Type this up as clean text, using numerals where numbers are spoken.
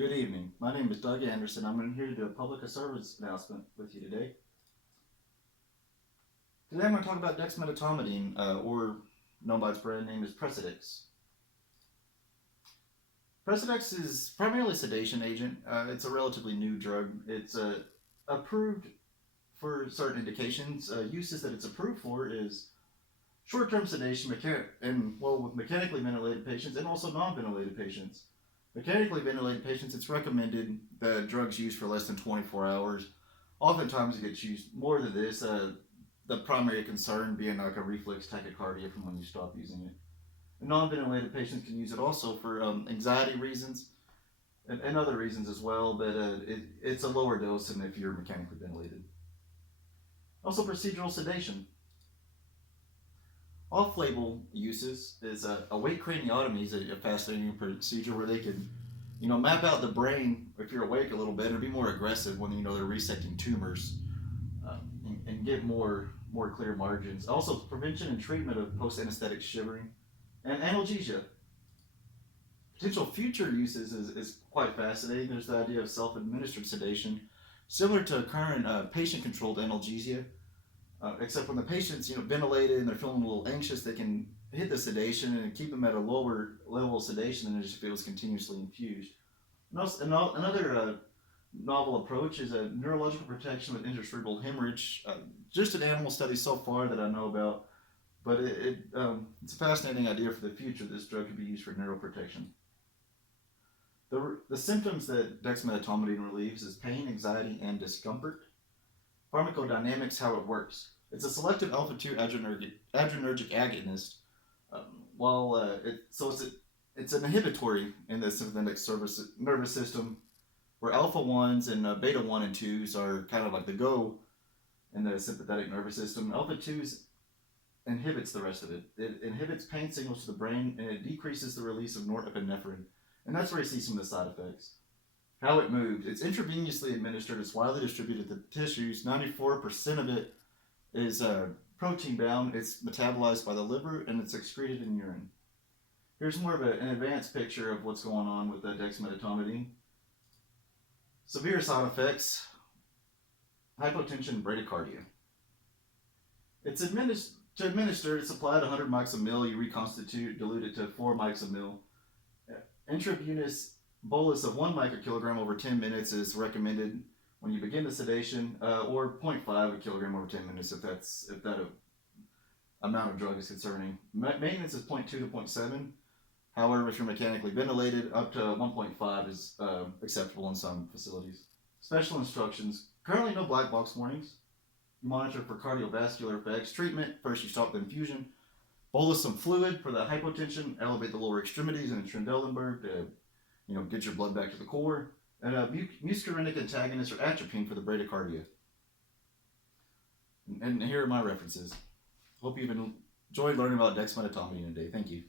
Good evening. My name is Doug Anderson. I'm here to do a public service announcement with you today. Today I'm going to talk about dexmedetomidine, or known by its brand name as Precedex. Precedex is primarily a sedation agent. It's a relatively new drug. It's approved for certain indications. Uses that it's approved for is short-term sedation with mechanically ventilated patients and also non-ventilated patients. Mechanically ventilated patients, it's recommended that drugs used for less than 24 hours. Oftentimes it gets used more than this, the primary concern being like a reflex tachycardia from when you stop using it. And non-ventilated patients can use it also for anxiety reasons and other reasons as well, but it's a lower dose than if you're mechanically ventilated. Also, procedural sedation. Off-label uses is awake craniotomy is a fascinating procedure where they can, map out the brain if you're awake a little bit and be more aggressive when they're resecting tumors, and get more clear margins. Also, prevention and treatment of post-anesthetic shivering and analgesia. Potential future uses is quite fascinating. There's the idea of self-administered sedation, similar to current patient-controlled analgesia. Except when the patient's ventilated and they're feeling a little anxious, they can hit the sedation and keep them at a lower level of sedation than if it was continuously infused. Another novel approach is a neurological protection with intracerebral hemorrhage. Just an animal study so far that I know about, but it's a fascinating idea for the future. This drug could be used for neuroprotection. The symptoms that dexmedetomidine relieves is pain, anxiety, and discomfort. Pharmacodynamics, how it works. It's a selective alpha 2 adrenergic agonist. It's an inhibitory in the sympathetic nervous system, where alpha 1s and beta 1 and 2s are kind of like the go in the sympathetic nervous system. Alpha 2s inhibits the rest of it. It inhibits pain signals to the brain, and it decreases the release of norepinephrine. And that's where you see some of the side effects. How it moves. It's intravenously administered. It's widely distributed to tissues. 94% of it is protein bound. It's metabolized by the liver and it's excreted in urine. Here's more of an advanced picture of what's going on with the dexmedetomidine. Severe side effects: hypotension, bradycardia. It's administered. It's applied 100 mics a mil. You reconstitute, dilute it to 4 mics a mil. Intravenous bolus of 1 microkilogram over 10 minutes is recommended when you begin the sedation, or 0.5 a kilogram over 10 minutes if that amount of drug is concerning. Maintenance is 0.2 to 0.7. However, if you're mechanically ventilated, up to 1.5 is acceptable in some facilities. Special instructions. Currently no black box warnings. You monitor for cardiovascular effects. Treatment: first you stop the infusion, bolus some fluid for the hypotension, elevate the lower extremities in a Trendelenburg to get your blood back to the core, and a muscarinic antagonist or atropine for the bradycardia. And here are my references. Hope you've enjoyed learning about dexmedetomidine today. Thank you.